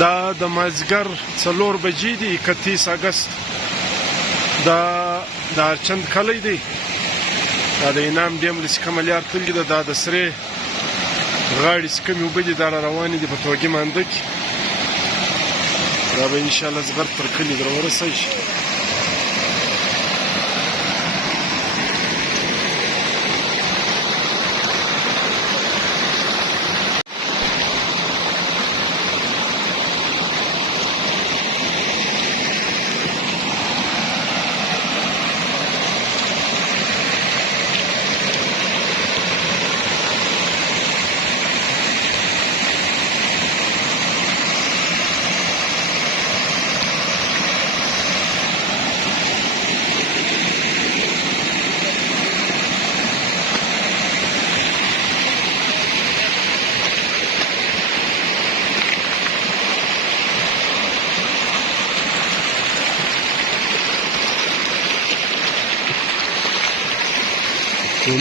دا د مازدیګر 4 بجې دي 31 اګست دا د ارچند کلی دی دا د انعام ډیم له کومه لار تللې ده دا د سرې غاړې چې کومې اوبه دي دا روانې دي په توګې مانده کې دا به انشاءالله زغر تر کلي در ورسوي شي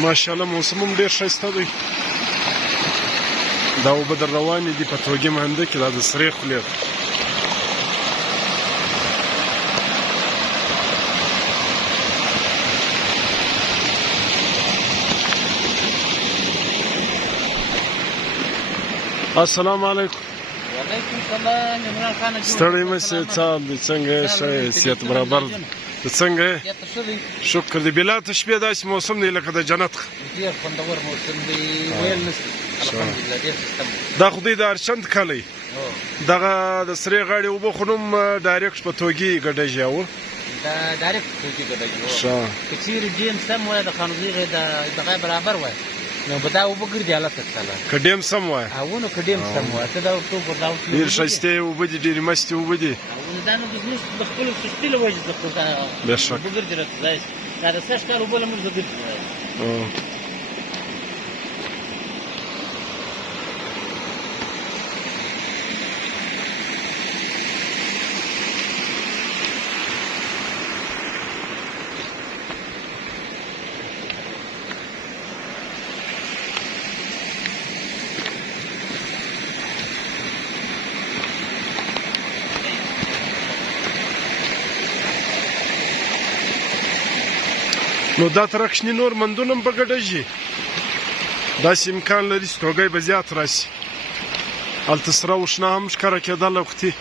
ماشاءالله موسم هم ډېر ښایسته دی دا اوبه در روانې دي په توګې مانده کې دا د سرې خولې ده السلام علیکم وعلیکم السلام عمران خان ستړی مه شې څه حال دی څنګه یې ښه یې صحت برابر دی ته څنګه یې شکر دی بلا ته شپې داسې موسم دی لکه د جنت ډېر خوندور موسم دی ویل نشته الحمدلله ډېر ښه دا خو دی د ارچند کلی دغه د سرې غاړې اوبه خو نوم ډایرکټ په توګې ګډېږي او دا ډایرکټ توګې ګډېږي ښه که چیرې ډیم سم وای د خانوزیغې دغه برابر وای نو به دا اوبه ګرځي هلته تله که ډیم سم وای او نو که ډیم سم وای ته دا اکتوبر دا ډېر ښایستې اوبه دي ډېرې مستې اوبه دي دا نو زموږ د خپلو سستي له وجې د خو دا اوبه ګرځي راته ځای دا د سږ کال اوبه له موږ ګرځي نو دا ترک شنې نور مندونه هم په ګډېږي داسې امکان لري چې توګی به زیات راشي هلته سره او شنه هم ښکاره کېدل وختي